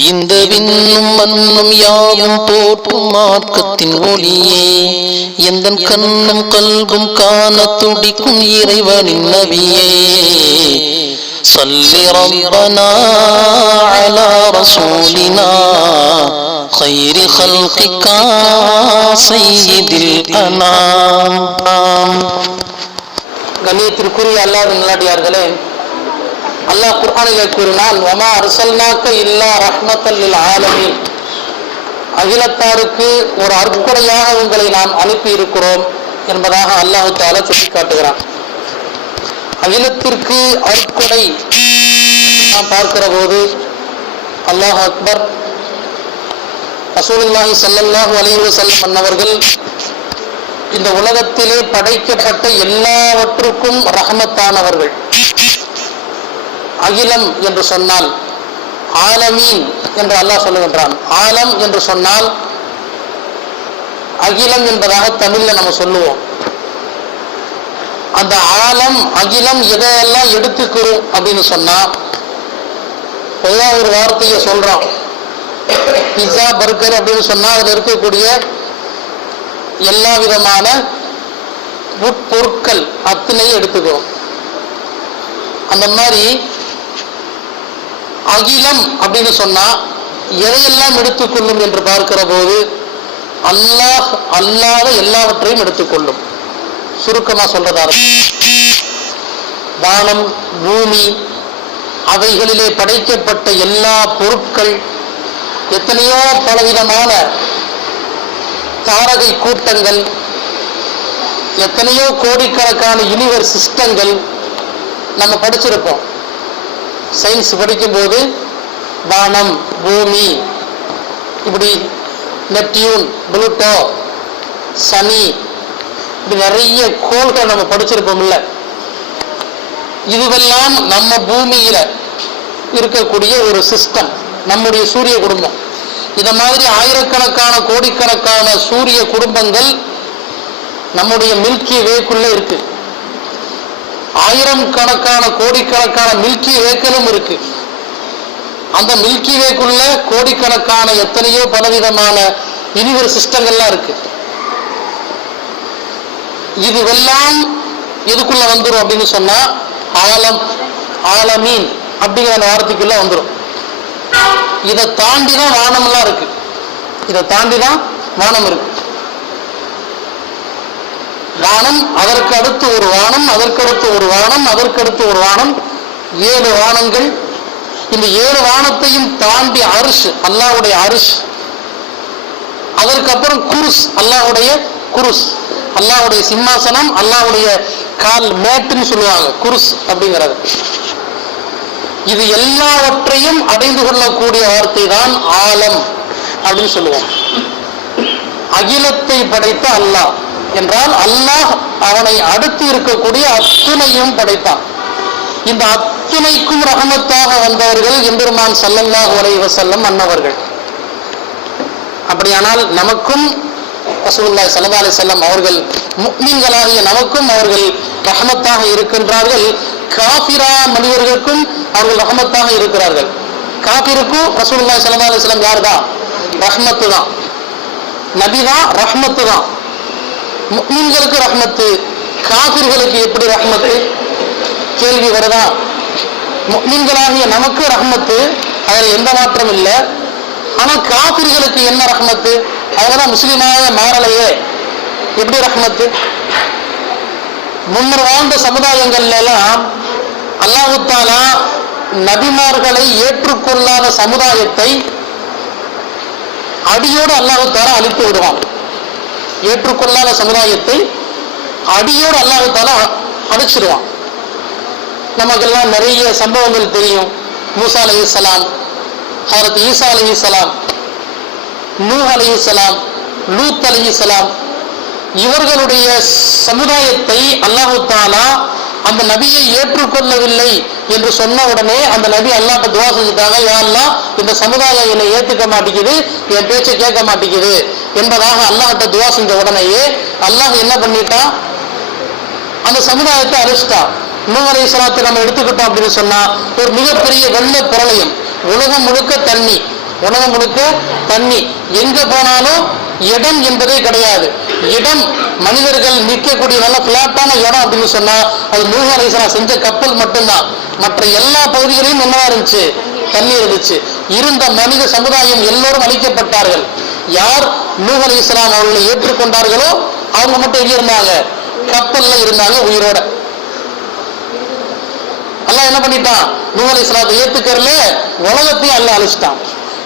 இந்த விண்ணும் மண்ணும் யாவும் போற்றும் மார்க்கத்தின் ஒளியே எந்த கண்ணும் கல்வும் காண துடிக்கும் இறைவனின் நபியே صل ربنا على رسولنا خير خلقك سيد الأنام கண்ணியத்திற்குரிய அல்லாஹ் நல்லடியார்களே அல்லாஹ் குர்ஆனிலே கூறினான் ஒமா அர்சல்னாக்க இல்லா ரஹ்மத்தல் ஆலமி அகிலத்தாருக்கு ஒரு அற்புடையாக உங்களை நாம் அனுப்பி இருக்கிறோம் என்பதாக அல்லாஹு தாலா சொல்லி காட்டுகிறான் அகிலத்திற்கு அற்கொடை நாம் பார்க்கிற போது அல்லாஹ் அக்பர் ரசூலுல்லாஹி சல்லல்லாஹு அலைவு செல்லம் அன்னவர்கள் இந்த உலகத்திலே படைக்கப்பட்ட எல்லாவற்றுக்கும் ரஹமத்தானவர்கள். அகிலம் என்று சொன்னால் ஆலமீன் என்று அல்லாஹ் சொல்லுகின்றான். ஆலம் என்று சொன்னால் அகிலம் என்பதாக தமிழ்ல நம்ம சொல்லுவோம். அந்த ஆலம் அகிலம் எதையெல்லாம் எடுத்துக்கிறோம் அப்படின்னு சொன்னா பொதுவா ஒரு வார்த்தையை சொல்றோம். பிஸா பர்கர் அப்படின்னு சொன்னா அதுல இருக்கக்கூடிய எல்லா விதமான உட்பொருட்கள் அத்தனையும் எடுத்துக்கிறோம். அந்த மாதிரி அகிலம் அப்படின்னு சொன்னா எதையெல்லாம் எடுத்துக்கொள்ளும் என்று பார்க்கிற போது அல்லாஹ் அல்லாத எல்லாவற்றையும் எடுத்துக்கொள்ளும். சுருக்கமா சொல்றதா வானம் பூமி அவைகளிலே படைக்கப்பட்ட எல்லா பொருட்கள் எத்தனையோ பலவிதமான தாரகை கூட்டங்கள் எத்தனையோ கோடிக்கணக்கான யூனிவர்ஸ் சிஸ்டங்கள் நம்ம படிச்சிருப்போம். சயின்ஸ் படிக்கும்போது வானம் பூமி இப்படி நெப்டியூன் புளுட்டோ சனி இப்படி நிறைய கோள்கள் நம்ம படிச்சிருப்போம்ல. இதுவெல்லாம் நம்ம பூமியில இருக்கக்கூடிய ஒரு சிஸ்டம் நம்முடைய சூரிய குடும்பம். இந்த மாதிரி ஆயிரக்கணக்கான கோடிக்கணக்கான சூரிய குடும்பங்கள் நம்முடைய மில்கி வேக்குள்ளே இருக்கு. ஆயிரம் கணக்கான கோடிக்கணக்கான மில்கி வேக்களும் இருக்கு. அந்த மில்கி வேக்குள்ள கோடிக்கணக்கான எத்தனையோ பலவிதமான இனிவர் சிஸ்டங்கள்லாம் இருக்கு. இதுவெல்லாம் இதுக்குள்ள வந்துடும் அப்படின்னு சொன்னா ஆலம் ஆலமீன் அப்படிங்கிற அந்த வார்த்தைக்குள்ள இதை தாண்டி தான் வானம்லாம் இருக்கு. இதை தாண்டி தான் வானம் இருக்கு. வானம் அதற்கு அடுத்து ஒரு வானம் அதற்கடுத்து ஒரு வானம் அதற்கடுத்து ஒரு வானம். ஏழு வானங்கள். இந்த ஏழு வானத்தையும் தாண்டி அரிஷ் அல்லாவுடைய அரிஷ். அதற்கப்புறம் குருஸ் அல்லாவுடைய குருஸ். அல்லாவுடைய சிம்மாசனம் அல்லாவுடைய கால் மேட்டுன்னு சொல்லுவாங்க குருஸ் அப்படிங்கிறது. இது எல்லாவற்றையும் அடைந்து கொள்ளக்கூடிய வார்த்தை தான் ஆலம் அப்படின்னு சொல்லுவோம். அகிலத்தை படைத்த அல்லாஹ். என்றால் அல்லாஹ் அவனை அடுத்து இருக்கக்கூடிய அத்துணையும் படைத்தான் இந்த அத்துணைக்கும் ரஹமத்தாக வந்தவர்கள் எம்பெருமான் சல்லல்லாஹ் உரைவ செல்லம் அன்னவர்கள் அப்படியானால் நமக்கும் ரசூலுல்லாஹி சல்லா அலி செல்லம் அவர்கள் முக்மீன்களாகிய நமக்கும் அவர்கள் ரஹமத்தாக இருக்கின்றார்கள். காபிரா மனிதர்களுக்கும் அவர்கள் ரஹமத்தாக இருக்கிறார்கள். காபிருக்கும் ரசூலுல்லாஹி சல்லா அலி செல்லம் யார் தான் ரஹ்மத்து தான் நபி தான் ரஹ்மத்து தான் முக்மீன்களுக்கு ரஹ்மத்து காபிர்களுக்கு எப்படி ரஹ்மத்து? கேள்வி வருதா? முக்மீன்களாகிய நமக்கு ரஹ்மத்து அதில் எந்த மாற்றம் இல்லை. ஆனா காபிர்களுக்கு என்ன ரஹ்மத்து? அவங்க தான் முஸ்லீமாக மாறலையே. எப்படி ரஹ்மத்து? முன்னர் வாழ்ந்த சமுதாயங்கள்ல எல்லாம் அல்லாஹுத்தாலா நபிமார்களை ஏற்றுக்கொள்ளாத சமுதாயத்தை அடியோடு அல்லாஹுத்தாலா அழித்து விடுவான். ஏற்றுக்கொள்ளாத சமுதாயத்தை அடியோடு அல்லாஹால தாலா நமக்கெல்லாம் நிறைய சம்பவங்கள் தெரியும். மூசா அலி இஸ்லாம் ஹரத் ஈசா அலி இஸ்லாம் நூ அலி இஸ்லாம் லூத் அலி இஸ்லாம் இவர்களுடைய சமுதாயத்தை அல்லாஹு தாலா அந்த நபியை ஏற்றுக்கொள்ளவில்லை என்று சொன்ன உடனே அந்த நபி அல்லாட்ட துவா செஞ்சுட்டாங்க யாரெல்லாம் இந்த சமுதாயம் என்னை ஏற்றுக்க மாட்டேங்குது என் பேச்சை கேட்க மாட்டேங்குது என்பதாக அல்லாட்ட துவா செஞ்ச உடனேயே அல்லாஹ் என்ன பண்ணிட்டான் அந்த சமுதாயத்தை அழிச்சிட்டான் நூறு இஸ்லாத்தை நம்ம எடுத்துக்கிட்டோம் அப்படின்னு சொன்னா ஒரு மிகப்பெரிய வெள்ள பிரளயம் உலகம் முழுக்க தண்ணி உலகம் முழுக்க தண்ணி. எங்க போனாலும் இடம் என்பதே கிடையாது. இடம் மனிதர்கள் நிற்கக்கூடிய நல்ல பிளாட்டான இடம் அப்படின்னு சொன்னா அது நூஹ் செஞ்ச கப்பல் மட்டும்தான். மற்ற எல்லா பகுதிகளிலும் என்னவா இருந்துச்சு? தண்ணி இருந்துச்சு. இருந்த மனித சமுதாயம் எல்லோரும் அழிக்கப்பட்டார்கள். யார் நூஹ் இஸ்லாம் அவர்களை ஏற்றுக்கொண்டார்களோ அவங்க மட்டும் எங்க இருந்தாங்க? கப்பல்ல இருந்தாங்க உயிரோட. அல்லாஹ் என்ன பண்ணிட்டான்? நூஹ் இஸ்லாத்தை ஏத்துக்கறல உலகத்தையும் அல்ல அழிச்சிட்டான்.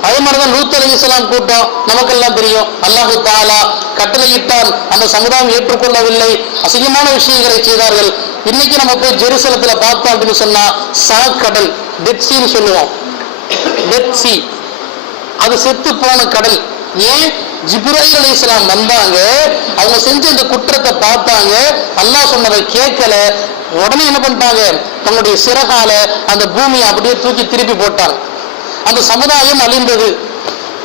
அதே மாதிரிதான் லூத் அலைஹிஸ்ஸலாம் கூட்டம் நமக்கெல்லாம் தெரியும். அல்லாஹு தாலா கட்டளையிட்டான். அந்த சமுதாயம் ஏற்றுக்கொள்ளவில்லை. அசிங்கமான விஷயங்களை செய்தார்கள். இன்னைக்கு நம்ம போய் ஜெருசலத்துல பார்த்தோம் அப்படின்னு சொன்னா சாக்கடல் டெட்சின்னு சொல்லுவோம். டெட்சி அது செத்து போன கடல். ஏன்? ஜிப்ராஹிம் இஸ்லாம் வந்தாங்க. அவங்க செஞ்ச இந்த குற்றத்தை பார்த்தாங்க. அல்லாஹ் சொன்னதை கேட்கல. உடனே என்ன பண்ணிட்டாங்க? தங்களுடைய சிறகால அந்த பூமியை அப்படியே தூக்கி திருப்பி போட்டாங்க. அந்த சமுதாயம் அழிந்தது.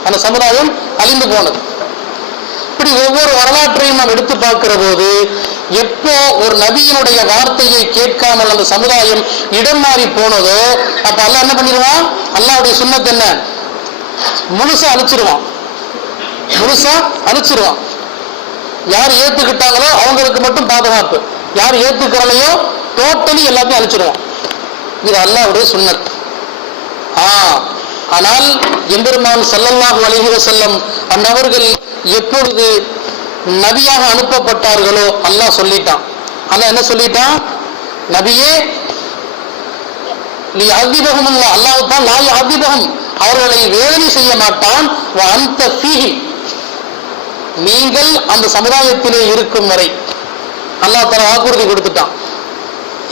அந்த சமுதாயம் அழிந்து போனது. இப்படி ஒவ்வொரு வரலாற்றையும் நாம் எடுத்து பார்க்கிற போது எப்போ ஒரு நபியினுடைய வார்த்தையை கேட்காமல் அந்த சமுதாயம் இடம் மாறி போனதோ அப்ப அல்ல என்ன பண்ணிடுவான்? அல்லாவுடைய சுண்ணத்து என்ன? முழுசா அழிச்சிருவான். முழுசா அழிச்சிருவான். யார் ஏத்துக்கிட்டாங்களோ அவங்களுக்கு மட்டும் பாதுகாப்பு. யார் ஏத்துக்கிறலையோ டோட்டலி எல்லாத்தையும் அழிச்சிருவான். இது அல்லாவுடைய சுண்ணத் ஆ ஆனால் எம்பெருமான் ஸல்லல்லாஹு அலைஹி செல்லம் அந்நபர்கள் எப்பொழுது நபியாக அனுப்பப்பட்டார்களோ அல்லாஹ் சொல்லிட்டான். அல்லாஹ் என்ன சொல்லிட்டான்? நபியே நீ அதிபகம் அல்ல அல்லாஹ் தான் லாய் அதிபகம் அவர்களை வேதனை செய்ய மாட்டான். அந்த ஃபீஹி. நீங்கள் அந்த சமுதாயத்திலே இருக்கும் வரை அல்லாஹ் தர வாக்குறுதி கொடுத்துட்டான்.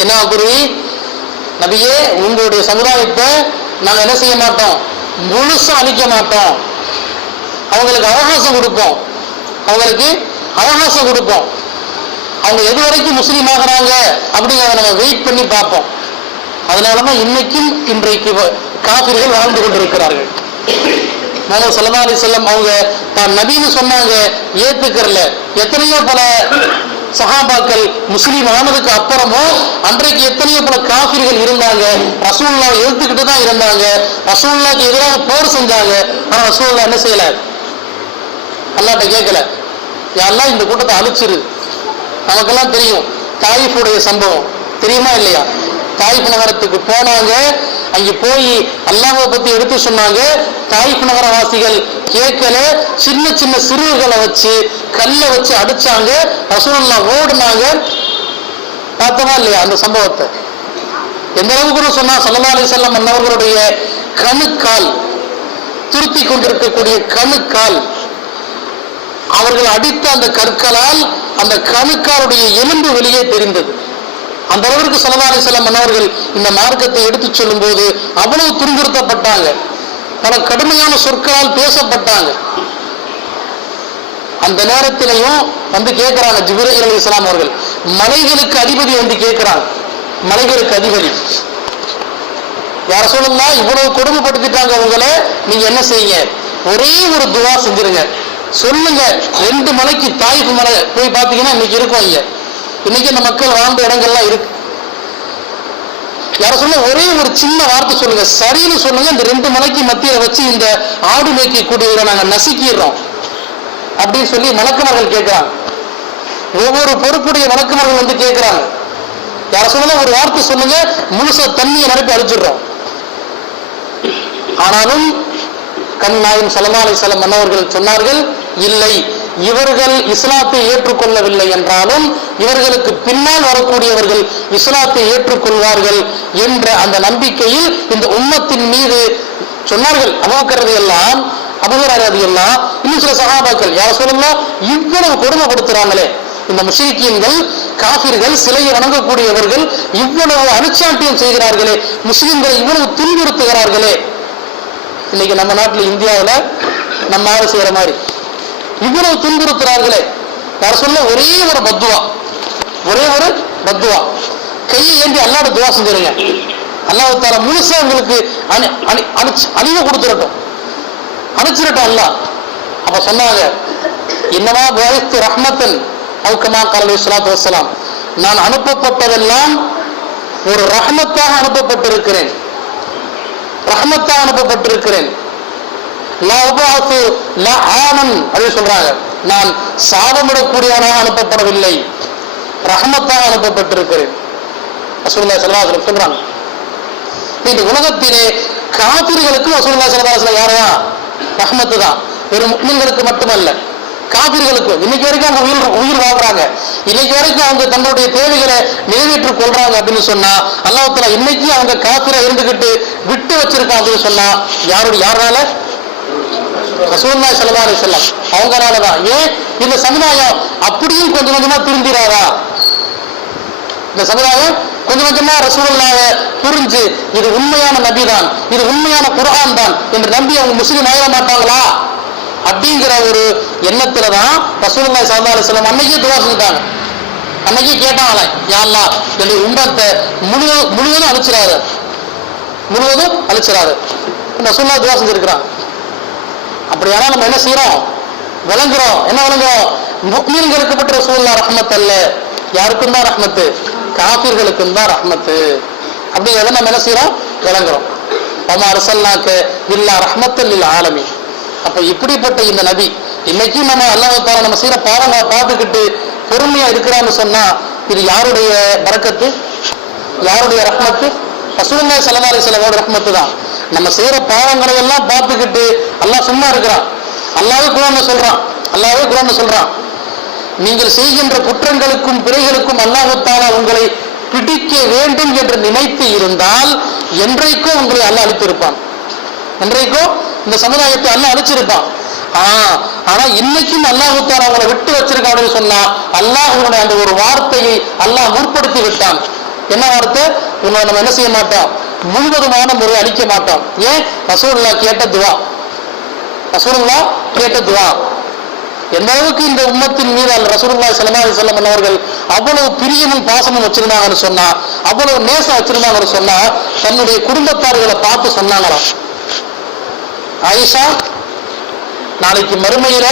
என்ன வாக்குறுதி நபியே உங்களுடைய சமுதாயத்தை நாங்க என்ன செய்ய மாட்டோம்? முழுசா அழிக்க மாட்டோம். அவங்களுக்கு அவகாசம் கொடுப்போம். அவங்களுக்கு அவகாசம் கொடுப்போம். அவங்க எது வரைக்கும் முஸ்லீம் ஆகிறாங்க அப்படிங்கிறத நம்ம வெயிட் பண்ணி பார்ப்போம். அதனால தான் இன்னைக்கும் இன்றைக்கு வ- காபிர்கள் வாழ்ந்து கொண்டிருக்கிறார்கள். முகமது சல்லா அலி செல்லம் அவங்க தான் நபின்னு சொன்னாங்க ஏத்துக்கிறல. எத்தனையோ பல சஹாபாக்கள் முஸ்லீம் ஆனதுக்கு அப்புறமும் அன்றைக்கு எத்தனையோ பல காபிர்கள் இருந்தாங்க. ரசூல்லா எதிர்த்துக்கிட்டு தான் இருந்தாங்க. ரசூல்லாக்கு எதிராக போர் செஞ்சாங்க. ஆனா ரசூல்லா என்ன செய்யல? அல்லாட்ட கேட்கல. யாரெல்லாம் இந்த கூட்டத்தை அழிச்சிரு. நமக்கெல்லாம் தெரியும். தாயிஃபுடைய சம்பவம். தெரியுமா இல்லையா? தாய்ப்பு நகரத்துக்கு போனாங்க. அங்க போய் அல்லாவை பத்தி எடுத்து சொன்னாங்க. தாயிஃப் நகரவாசிகள் கேட்கல. சின்ன சின்ன சிறுவர்களை வச்சு கல்லை வச்சு அடிச்சாங்க. ரசூல்லா ஓடுனாங்க. பார்த்தோமா இல்லையா அந்த சம்பவத்தை? எந்த அளவுக்கு சொன்னா சல்லா அலிசல்லாம் அன்னவர்களுடைய கணுக்கால் திருத்தி கொண்டிருக்கக்கூடிய கணுக்கால் அவர்கள் அடித்த அந்த கற்களால் அந்த கணுக்காருடைய எலும்பு வெளியே தெரிந்தது. அந்த அளவிற்கு சல்லா அலிசல்லாம் அன்னவர்கள் இந்த மார்க்கத்தை எடுத்துச் சொல்லும்போது அவ்வளவு துன்புறுத்தப்பட்டாங்க. பல கடுமையான சொற்களால் பேசப்பட்டாங்க. அந்த நேரத்திலையும் வந்து கேட்கிறாங்க ஜிப்ரீல் அலி இஸ்லாம் அவர்கள். மலைகளுக்கு அதிபதி வந்து கேட்கிறாங்க மலைகளுக்கு அதிபதி. யார சொல்லலாம் இவ்வளவு கொடுமைப்படுத்திட்டாங்க அவங்கள நீங்க என்ன செய்யுங்க? ஒரே ஒரு துவா செஞ்சிருங்க. சொல்லுங்க ரெண்டு மலைக்கு தாய்ப்பு மலை போய் பார்த்தீங்கன்னா இன்னைக்கு இருக்கும் இங்க. இன்னைக்கு இந்த மக்கள் வாழ்ந்த இடங்கள்லாம் இருக்கு. யார சொல்ல ஒரே ஒரு சின்ன வார்த்தை சொல்லுங்க. சரின்னு சொல்லுங்க இந்த ரெண்டு மலைக்கு மத்தியில வச்சு இந்த ஆடு மேய்க்க கூடியவரை நாங்க நசுக்கிடுறோம். அப்படின்னு சொல்லி மலக்குமர்கள் கேட்கிறாங்க. ஒவ்வொரு பொறுப்புடைய மலக்குமர்கள் வந்து கேட்கிறாங்க. யார சொல்லுங்க? ஒரு வார்த்தை சொல்லுங்க. முழுசா தண்ணியை நிரப்பி அழிச்சிடுறோம். ஆனாலும் கண் நாயம் சல்லா மன்னவர்கள் சொன்னார்கள் இல்லை இவர்கள் இஸ்லாத்தை ஏற்றுக்கொள்ளவில்லை என்றாலும் இவர்களுக்கு பின்னால் வரக்கூடியவர்கள் இஸ்லாத்தை ஏற்றுக்கொள்வார்கள் என்ற அந்த நம்பிக்கையில் இந்த உம்மத்தின் மீது சொன்னார்கள் அபோக்கிறது எல்லாம் அபுகரது எல்லாம் இன்னும் சில சகாபாக்கள் யார சொல்லலாம் இவ்வளவு கொடுமைப்படுத்துறாங்களே. இந்த முஸ்லிக்கீன்கள் காபிர்கள் சிலையை வணங்கக்கூடியவர்கள் இவ்வளவு அனுச்சாட்டியம் செய்கிறார்களே முஸ்லிம்களை இவ்வளவு துன்புறுத்துகிறார்களே. இன்னைக்கு நம்ம நாட்டில் இந்தியாவில் நம்ம ஆறு செய்யற மாதிரி இவ்வளவு துன்புறுத்துறார்களே. யார சொல்ல ஒரே ஒரு பத்துவா ஒரே ஒரு பத்துவா. கையை ஏந்தி அல்லாட துவா செஞ்சிருங்க. அல்லாஹ் முழுசா உங்களுக்கு அணி அணி அணிச்சு அழிவு கொடுத்துடட்டும். அனுச்சிடட்டும் அல்லாஹ். அப்ப சொன்னாங்க என்னவா பாதித்து ரஹ்மத்தன் அவுக்கமா கலவி சலாத்து வசலாம் நான் அனுப்பப்பட்டதெல்லாம் ஒரு ரஹமத்தாக அனுப்பப்பட்டிருக்கிறேன். ரஹமத்தாக அனுப்பப்பட்டிருக்கிறேன். அப்படின்னு சொல்றாங்க. நான் சாபமிடக்கூடியவனாக அனுப்பப்படவில்லை. ரஹமத்தாக அனுப்பப்பட்டிருக்கிறேன். ரசூலுல்லாஹி ஸல்லல்லாஹு சொல்றாங்க. இந்த உலகத்திலே காபிர்களுக்கு ரசூலுல்லாஹி ஸல்லல்லாஹு அலைஹி யாரா ரஹமத்து தான். வெறும் முஸ்லிம்களுக்கு மட்டுமல்ல. காபிர்களுக்கு. இன்னைக்கு வரைக்கும் அவங்க உயிர் உயிர் வாழ்றாங்க. இன்னைக்கு வரைக்கும் அவங்க தன்னுடைய தேவைகளை நிறைவேற்றிக் கொள்றாங்க அப்படின்னு சொன்னா அல்லாஹத்துல இன்னைக்கு அவங்க காபிரா இருந்துகிட்டு விட்டு வச்சிருக்காங்க அப்படின்னு சொன்னா யாருடைய யாரால ரசூல்லா ஸல்லல்லாஹு அலி வஸல்லம். அவங்கனால தான் ஏன்? இந்த சமுதாயம் அப்படியும் கொஞ்சம் கொஞ்சமா திரும்பிடாதா இந்த சமுதாயம் கொஞ்சம் கொஞ்சமா ரசூல்லாவ புரிஞ்சு இது உண்மையான நபி தான் இது உண்மையான குரான் தான் என்று நம்பி அவங்க முஸ்லீம் ஆயிட மாட்டாங்களா? அப்படிங்கிற ஒரு எண்ணத்துல தான் ரசூலுல்லாஹி ஸல்லல்லாஹு அலைஹி அன்னைக்கே துவா செஞ்சுட்டாங்க. அன்னைக்கே கேட்டாங்களே யா யாருலாம் என்னுடைய உம்மத்தை முழுவதும் முழுவதும் அழிச்சிடாரு முழுவதும் அழிச்சிடாரு ரசூலுல்லாஹ் துவா செஞ்சிருக்கிறாங்க அப்படியானா நம்ம என்ன செய்யறோம் விளங்குறோம். என்ன விளங்குறோம்? முக்மீன்களுக்கு பட்ட ரசூலுல்லாஹ் ரஹ்மத் அல்ல. யாருக்கும் தான் ரஹ்மத்து? காபிர்களுக்கும் தான் ரஹ்மத்து. அப்படிங்கிறத நம்ம என்ன செய்யறோம் விளங்குறோம். வமா அரசல்லாக்க இல்லா ரஹ்மத்தல் லில் ஆலமி அப்ப இப்படிப்பட்ட இந்த நபி இன்னைக்கும் நம்ம அல்லாஹால நம்ம செய்யற பாவங்களை பார்த்துக்கிட்டு பொறுமையா இருக்கிறான்னு சொன்னா இது யாருடைய பறக்கத்து யாருடைய ரஹ்மத்து? பசுமை ஸல்லல்லாஹு அலைஹி ரஹ்மத்து தான். நம்ம செய்யற பாவங்களை எல்லாம் பார்த்துக்கிட்டு அல்லாஹ் சும்மா இருக்கிறான். அல்லாவே குரான் சொல்றான். அல்லாவே குரான் சொல்றான். நீங்கள் செய்கின்ற குற்றங்களுக்கும் பிழைகளுக்கும் அல்லாஹுத்தாலா உங்களை பிடிக்க வேண்டும் என்று நினைத்து இருந்தால் என்றைக்கும் உங்களை அல்ல அழித்திருப்பான். என்றைக்கும் இந்த சமுதாயத்தை அல்ல அழிச்சிருப்பான். ஆனா இன்னைக்கும் அல்லாஹுத்தார் அவங்களை விட்டு வச்சிருக்கான் அப்படின்னு சொன்னா அல்லாஹுடைய அந்த ஒரு வார்த்தையை அல்லாஹ் முற்படுத்தி விட்டான். என்ன வார்த்தை? உங்களை நம்ம என்ன செய்ய மாட்டோம்? முழுவதுமான முறை அழிக்க மாட்டோம். ஏன்? ரசூலுல்லா கேட்ட துவா. ரசூல்லா கேட்ட துவா. எந்த அளவுக்கு இந்த உம்மத்தின் மீது அல்ல ரசூல்லா ஸல்லல்லாஹு செல்லம் அவர்கள் அவ்வளவு பிரியமும் பாசமும் வச்சிருந்தாங்கன்னு சொன்னா அவ்வளவு நேசம் வச்சிருந்தாங்கன்னு சொன்னா தன்னுடைய குடும்பத்தார்களை பார்த்து சொன்னாங்களாம். ஆயிஷா நாளைக்கு மறுமையில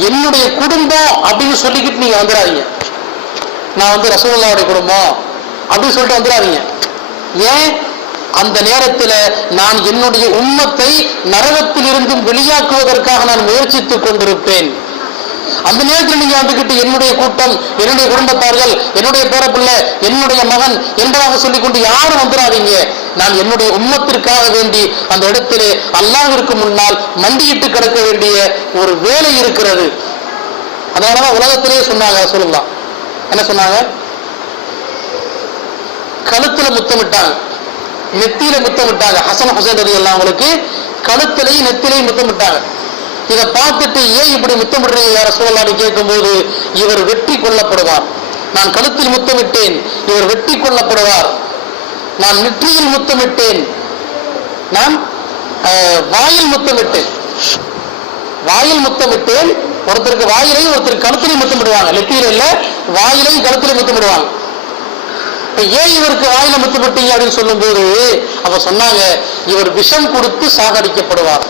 என்னுடைய குடும்பம் அப்படின்னு சொல்லிக்கிட்டு நீங்க வந்துடாதீங்க நான் வந்து ரசகுல்லாவுடைய குடும்பம் அப்படின்னு சொல்லிட்டு வந்துடாதீங்க ஏன்? அந்த நேரத்தில் நான் என்னுடைய உண்மத்தை நரகத்திலிருந்தும் வெளியாக்குவதற்காக நான் முயற்சித்துக் கொண்டிருப்பேன். அந்த நேரத்தில் நீங்க வந்துகிட்டு என்னுடைய கூட்டம் என்னுடைய குடும்பத்தார்கள் என்னுடைய பேரப்பிள்ளை என்னுடைய மகன் என்பதாக சொல்லிக்கொண்டு யாரும் வந்துடாதீங்க நான் என்னுடைய உம்மத்திற்காக வேண்டி அந்த இடத்திலே அல்லாவிற்கு முன்னால் மண்டியிட்டு கிடக்க வேண்டிய ஒரு வேலை இருக்கிறது. அதனாலதான் உலகத்திலேயே சொன்னாங்க சொல்லலாம் என்ன சொன்னாங்க? கழுத்துல முத்தமிட்டாங்க. நெத்தியில முத்தமிட்டாங்க. ஹசன் ஹுசைன் ரதி எல்லாம் அவங்களுக்கு கழுத்திலையும் நெத்திலையும் முத்தமிட்டாங்க. இதை பார்த்துட்டு ஏன் இப்படி முத்தமிடுறீங்க? யார சூழலாடி கேட்கும்போது இவர் வெற்றி கொல்லப்படுவார். நான் கழுத்தில் முத்தமிட்டேன் இவர் வெட்டி கொல்லப்படுவார். நான் நெற்றியில் முத்தமிட்டேன் நான் வாயில் முத்தமிட்டேன். வாயில் முத்தமிட்டேன் ஒருத்தருக்கு வாயிலையும் ஒருத்தருக்கு கழுத்திலையும் முத்தமிடுவாங்க. நெத்தியில இல்ல வாயிலையும் கழுத்திலையும் முத்தமிடுவாங்க. ஏன் இவருக்கு வாயில முத்தமிட்டீங்க அப்படின்னு சொல்லும்போது அவ சொன்னாங்க இவர் விஷம் கொடுத்து சாகடிக்கப்படுவார்.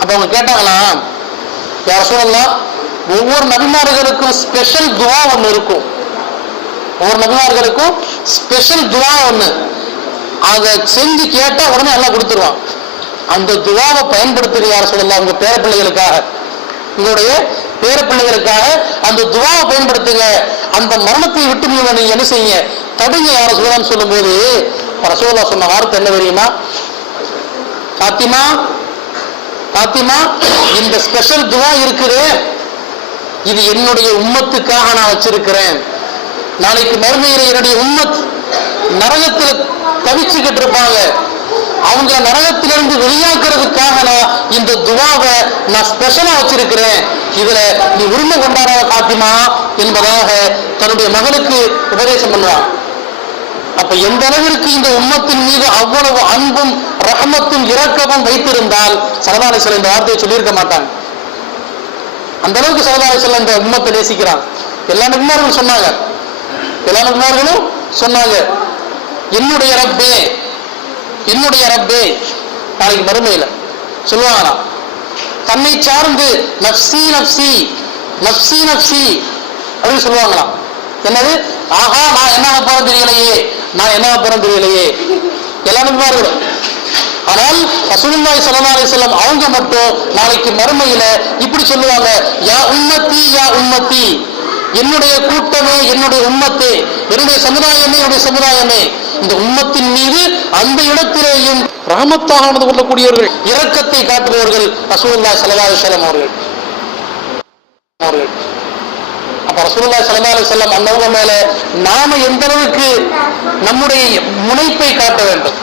அப்போ அவங்க கேட்டாங்களாம் யார சொல்லலாம் ஒவ்வொரு நபிமார்களுக்கும் ஸ்பெஷல் துவா ஒன்று இருக்கும். ஒவ்வொரு நபிமார்களுக்கும் ஸ்பெஷல் துவா ஒன்று அதை செஞ்சு கேட்டால் உடனே எல்லாம் கொடுத்துருவான். அந்த துவாவை பயன்படுத்துகிற யார சொல்லலாம் உங்கள் பேர பிள்ளைகளுக்காக. உங்களுடைய பேர பிள்ளைகளுக்காக அந்த துவாவை பயன்படுத்துங்க. அந்த மரணத்தை விட்டு நீங்க நீங்க என்ன செய்யுங்க? தடுங்க யார சொல்லலாம்னு சொல்லும்போது ரசோல்லா சொன்ன வார்த்தை என்ன தெரியுமா? பாத்திமா பாத்திமா இந்த ஸ்பெஷல் துவா இருக்குது. இது என்னுடைய உம்மத்துக்காக நான் வச்சிருக்கிறேன். நாளைக்கு மறுமையில என்னுடைய உம்மத் நரகத்துல தவிச்சுக்கிட்டு இருப்பாங்க. அவங்க நரகத்திலிருந்து வெளியாக்குறதுக்காக நான் இந்த துவாவை நான் ஸ்பெஷலா வச்சிருக்கிறேன். இதுல நீ உரிமை கொண்டாட பாத்திமா என்பதாக தன்னுடைய மகனுக்கு உபதேசம் பண்ணுவான். அப்ப எந்த அளவிற்கு இந்த உம்மத்தின் மீது அவ்வளவு அன்பும் ரகமத்தும் இரக்கமும் வைத்திருந்தால் சரதாலை சொல்ல இந்த வார்த்தையை சொல்லியிருக்க மாட்டாங்க. அந்த அளவுக்கு சரதாலை சொல்ல இந்த உம்மத்தை நேசிக்கிறான். எல்லா நபிமார்களும் சொன்னாங்க. எல்லா நபிமார்களும் சொன்னாங்க. என்னுடைய ரப்பே என்னுடைய ரப்பே நாளைக்கு மறுமையில சொல்லுவாங்களாம். தன்னை சார்ந்து நப்சி நப்சி நப்சி நப்சி அப்படின்னு சொல்லுவாங்களாம். என்னது? ஆஹா நான் என்ன போறேன் தெரியலையே. நான் என்ன போறேன் தெரியலையே. எல்லாமே பாருங்க. ஆனால் ரசூலுல்லாஹி ஸல்லல்லாஹு அலைஹி வஸல்லம் அவங்க மட்டும் நாளைக்கு மறுமையில இப்படி சொல்லுவாங்க யா உம்மத்தி யா உம்மத்தி. என்னுடைய கூட்டமே என்னுடைய உம்மத்தே. என்னுடைய சமுதாயமே என்னுடைய சமுதாயமே. இந்த உம்மத்தின் மீது அந்த இடத்திலேயும் ரஹமத்தாக நடந்து கொள்ளக்கூடியவர்கள் இரக்கத்தை காட்டுபவர்கள் ரசூலுல்லாஹி ஸல்லல்லாஹு அலைஹி வஸல்லம் அவர்கள். அவர்கள். அப்ப ரசூலுல்லாஹி ஸல்லல்லாஹு அலைஹி வஸல்லம் அன்னவங்க மேல நாம எந்த அளவுக்கு நம்முடைய முனைப்பை காட்ட வேண்டும்?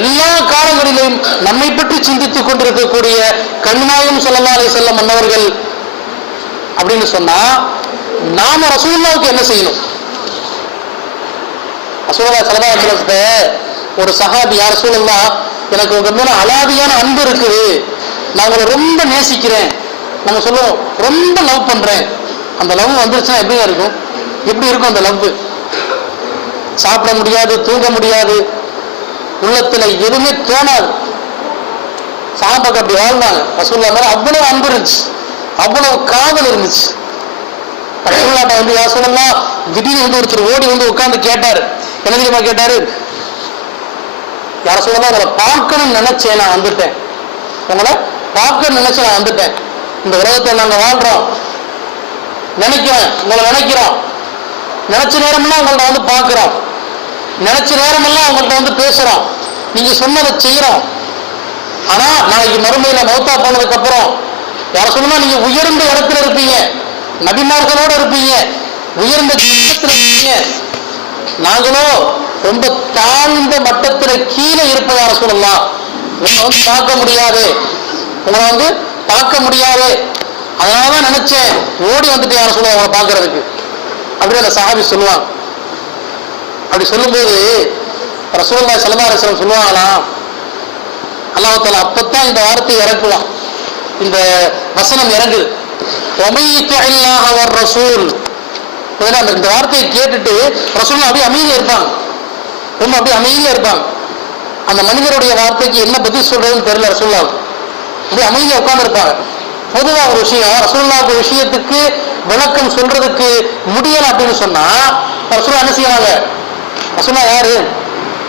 எல்லா காலங்களிலும் நம்மை பற்றி சிந்தித்துக் கொண்டிருக்கக்கூடிய கண்மாயும் ஸல்லல்லாஹு அலைஹி வஸல்லம் அன்னவர்கள் அப்படின்னு சொன்னா நாம ரசூல்லாவுக்கு என்ன செய்யணும்? ரசூல்லா ஸல்லல்லாஹு ஒரு சஹாபி யார் சூழல்லா எனக்கு உங்க மேல அலாதியான அன்பு இருக்குது. நான் உங்களை ரொம்ப நேசிக்கிறேன். நம்ம சொல்லுவோம் ரொம்ப லவ் பண்றேன். அந்த லவ் வந்துருச்சுன்னா எப்படிங்க இருக்கும்? எப்படி இருக்கும் அந்த லவ் சாப்பிட முடியாது தூங்க முடியாது உள்ளத்துல எதுவுமே தோணாது. சாபாக்கு அப்படி வாழ்ந்தாங்க. ரசூல்லா மேல அவ்வளவு அன்பு இருந்துச்சு. அவ்வளவு காதல் இருந்துச்சு. ரசூல்லாட்ட வந்து யார் சொல்லலாம் திடீர்னு வந்து ஒருத்தர் ஓடி வந்து உட்கார்ந்து கேட்டாரு. என்ன தெரியுமா கேட்டாரு? யார சொல்லலாம் உங்களை பார்க்கணும்னு நினைச்சேன் நான் வந்துட்டேன். உங்களை பார்க்கணும்னு நினைச்சு நான் வந்துட்டேன். இந்த உலகத்தை நாங்க வாழ்றோம். நினைக்கிறேன் உங்களை நினைக்கிறோம். நினைச்ச நேரமெல்லாம் உங்கள்ட்ட வந்து பார்க்குறோம். நினைச்ச நேரமெல்லாம் உங்கள்ட்ட வந்து பேசுகிறோம் நீங்கள் சொன்னதை செய்கிறோம் ஆனால் நாளைக்கு மறுமையில் மௌத்தா போனதுக்கப்புறம் யார நீங்கள் நீங்க உயர்ந்த இடத்துல இருப்பீங்க. நபிமார்களோடு இருப்பீங்க. உயர்ந்த இடத்துல இருப்பீங்க. நாங்களோ ரொம்ப தாழ்ந்த மட்டத்தில் கீழே இருப்பதாக சொல்லலாம். உங்களை வந்து பார்க்க முடியாது. உங்களை வந்து பார்க்க முடியாது. அதனாலதான் நினைச்சேன் ஓடி வந்துட்டு யார சொல்லுவாங்க அவனை பார்க்கறதுக்கு. அப்படின்னு அந்த சஹாபி சொல்லுவாங்க அப்படி சொல்லும்போது ரசூலுல்லாஹி ஸல்லல்லாஹு அலைஹி சொல்லுவாங்களாம் அல்லாஹ் அப்பத்தான் இந்த வார்த்தை இறக்குவான். இந்த வசனம் இறங்குது. ஒமையித்து ரசூல். அந்த இந்த வார்த்தையை கேட்டுட்டு ரசூல் அப்படியே அமைதியாக இருப்பாங்க. ரொம்ப அப்படியே அமைதியாக இருப்பாங்க. அந்த மனிதருடைய வார்த்தைக்கு என்ன பதில் சொல்றதுன்னு தெரியல ரசூல்லாவுக்கு அப்படியே அமைதியாக உட்கார்ந்து பொதுவாக ஒரு விஷயம். ரசூல்லாவுக்கு விஷயத்துக்கு விளக்கம் சொல்றதுக்கு முடியல அப்படின்னு சொன்னா ரசூலா என்ன செய்யறாங்க ரசூலா யாரு?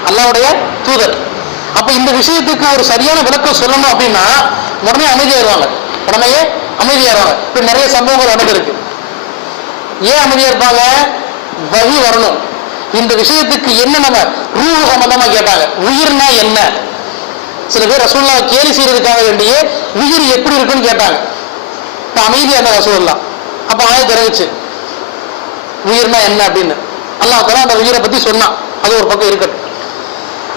அல்லாவுடைய தூதர். அப்ப இந்த விஷயத்துக்கு ஒரு சரியான விளக்கம் சொல்லணும் அப்படின்னா உடனே அமைதியாயிருவாங்க உடனேயே அமைதியாயிருவாங்க இப்ப நிறைய சம்பவங்கள் நடந்திருக்கு. ஏன் அமைதியா இருப்பாங்க? வகி வரணும். இந்த விஷயத்துக்கு என்ன நம்ம ரூஹ சம்பந்தமா கேட்டாங்க. உயிர்னா என்ன? சில பேர் ரசூல்லா கேலி செய்யறதுக்காக வேண்டிய உயிர் எப்படி இருக்குன்னு கேட்டாங்க. இப்போ அமைதியா இருந்தா ரசூல்லா அப்போ ஆயத்து இறங்குச்சு உயிர்னா என்ன அப்படின்னு? அல்லா தஆலா அந்த உயிரை பத்தி சொன்னான். அது ஒரு பக்கம் இருக்கட்டும்.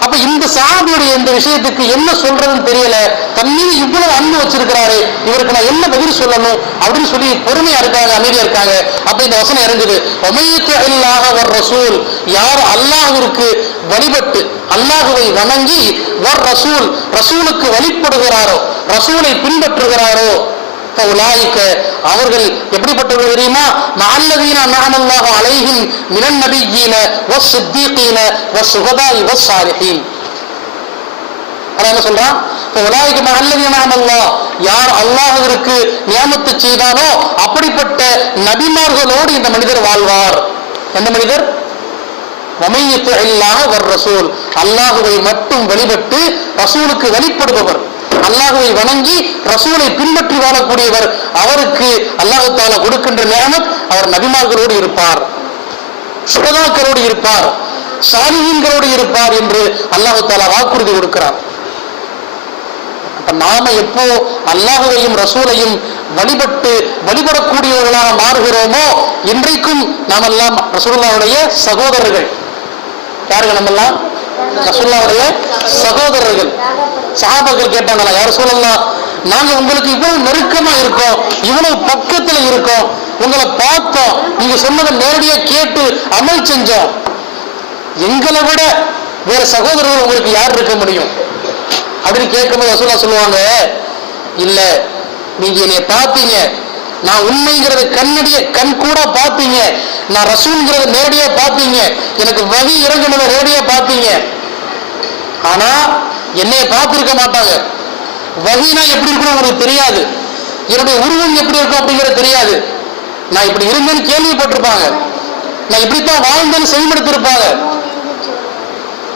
அப்ப இந்த சாபியுடைய இந்த விஷயத்துக்கு என்ன சொல்றதுன்னு தெரியல. தண்ணீர் இவ்வளவு அன்பு வச்சிருக்கிறாரு இவருக்கு நான் என்ன பதில் சொல்லணும் அப்படின்னு சொல்லி பொறுமையா இருக்காங்க அமைதியா இருக்காங்க. அப்ப இந்த வசனம் இறங்குது. ஒமையத்து இல்லாஹ வர் ரசூல். யார் அல்லாஹிற்கு வழிபட்டு அல்லாஹுவை வணங்கி வர் ரசூல். ரசூலுக்கு வழிபடுகிறாரோ ரசூலை பின்பற்றுகிறாரோ அவர்கள் எப்படிப்பட்டவர்கள் தெரியுமா? மல்லதீன நஹமல்லாஹு அலைஹிம் மினன் நபியீன வஸ் சித்தீகீன வஸ் சுகதாய் வஸ் சாலிஹீன் என்ன சொல்றான்? உலாய்க்கு மல்லதீன நஹமல்லாஹ் யார் அல்லாஹ்விற்கு நியமத்து செய்தானோ அப்படிப்பட்ட நபிமார்களோடு இந்த மனிதர் வாழ்வார். எந்த மனிதர்? வமையத்து இல்லாத வர் ரசூல் அல்லாஹுவை மட்டும் வழிபட்டு ரசூலுக்கு வழிபடுபவர். அல்லாஹுவை வணங்கி ரசூலை பின்பற்றி வாழக்கூடியவர் அவருக்கு அல்லாஹு தாலா கொடுக்கின்ற நேரம் அவர் நபிமார்களோடு இருப்பார். சுகதாக்களோடு இருப்பார். சாலிஹீன்களோடு இருப்பார் என்று அல்லாஹு தாலா வாக்குறுதி கொடுக்கிறார். அப்ப நாம எப்போ அல்லாஹுவையும் ரசூலையும் வழிபட்டு வழிபடக்கூடியவர்களாக மாறுகிறோமோ இன்றைக்கும் நாமெல்லாம் ரசூல்லாவுடைய சகோதரர்கள். யாருங்க நம்மெல்லாம்? ரசூல்லாவுடைய சகோதரர்கள். சஹாபாக்கள் கேட்டாங்களா யார் சொல்லலாம் நாங்க உங்களுக்கு இவ்வளவு நெருக்கமா இருக்கோம் இவ்வளவு பக்கத்துல இருக்கோம் உங்களை பார்த்தோம் நீங்க சொன்னதை நேரடியா கேட்டு அமல் செஞ்சோம். எங்களை விட வேற சகோதரர்கள் உங்களுக்கு யார் இருக்க முடியும்? அப்படின்னு கேட்கும்போது ரசூலா சொல்லுவாங்க இல்ல நீங்க என்னை பார்த்தீங்க. நான் உண்மைங்கிறத கண்ணடிய கண் கூட பார்த்தீங்க. நான் ரசூல்ங்கிறத நேரடியா பார்த்தீங்க. எனக்கு வழி இறங்குனதை நேரடியா பார்த்தீங்க. ஆனா என்னைய பார்த்திருக்க மாட்டாங்க. வகைனா எப்படி இருக்கணும் அவங்களுக்கு தெரியாது. என்னுடைய உருவம் எப்படி இருக்கும் அப்படிங்கிறது தெரியாது. நான் இப்படி இருந்தேன்னு கேள்விப்பட்டிருப்பாங்க. நான் இப்படித்தான் வாழ்ந்தேன்னு செய்யப்படுத்திருப்பாங்க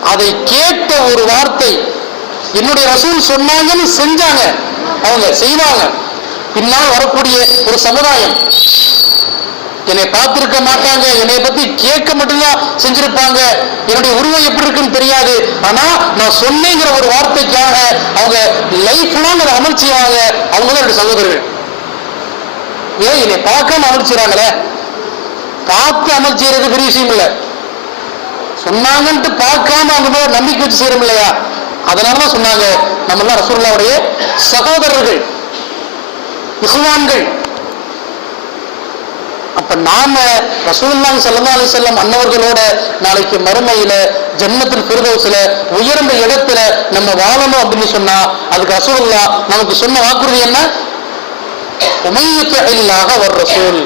அதை கேட்ட ஒரு வார்த்தை என்னுடைய ரசூல் சொன்னாங்கன்னு செஞ்சாங்க. அவங்க செய்வாங்க. பின்னால் வரக்கூடிய ஒரு சமுதாயம். என்னை பார்த்திருக்க மாட்டாங்க. என்னை பத்தி கேட்க மட்டும்தான் செஞ்சிருப்பாங்க. என்னுடைய உருவம் எப்படி இருக்குன்னு தெரியாது. ஆனா நான் சொன்னேங்கிற ஒரு வார்த்தைக்காக அவங்க லைஃப் லாங் அதை அமல் செய்வாங்க அவங்க தான் என்னுடைய சகோதரர்கள். ஏன் என்னை பார்க்காம அமல் செய்றாங்களே பார்த்து அமல் செய்யறது பெரிய விஷயம் இல்லை. சொன்னாங்கன்ட்டு பார்க்காம அவங்க மேல நம்பிக்கை வச்சு செய்யறோம் இல்லையா? அதனாலதான் சொன்னாங்க. நம்ம எல்லாம் சகோதரர்கள். இஹ்வான்கள். அப்ப நாம ரசூலுல்லாஹி ஸல்லல்லாஹு அலி செல்லம் அன்னவர்களோட நாளைக்கு மறுமையில ஜன்னத்துல் பிறதோசில உயர்ந்த இடத்துல நம்ம வாழணும் அப்படின்னு சொன்னா அதுக்கு ரசூல்லா நமக்கு சொன்ன வாக்குறுதி என்ன? உமையுத்தலாக ஒரு ரசூல்.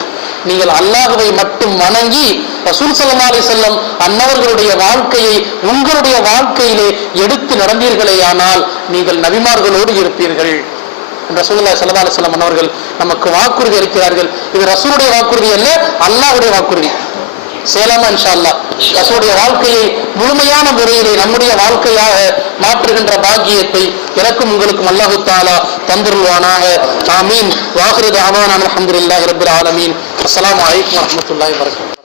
நீங்கள் அல்லாஹுவை மட்டும் வணங்கி ரசூல் ஸல்லல்லாஹு அலி செல்லம் அன்னவர்களுடைய வாழ்க்கையை உங்களுடைய வாழ்க்கையிலே எடுத்து நடந்தீர்களே ஆனால் நீங்கள் நபிமார்களோடு இருப்பீர்கள். ரசூல்லா ஸல்லல்லாஹு அலைஹி வஸல்லம் நமக்கு வாக்குறுதி அளிக்கிறார்கள். இது ரசூருடைய வாக்குறுதி அல்ல அல்லாஹ்வுடைய வாக்குறுதி. சேலாமா இன்ஷா அல்லாஹ் ரசூடைய வாழ்க்கையை முழுமையான முறையிலே நம்முடைய வாழ்க்கையாக மாற்றுகின்ற பாக்கியத்தை எனக்கும் உங்களுக்கும் அல்லாஹு தாலா தந்துருவானாக. ஆமீன். வாஹிரு தாவான் அல்ஹம்துலில்லாஹி ரபுல் ஆலமீன். அஸ்லாம் வலைக்கம் வரஹ்மத்துல்லாஹி வரகம்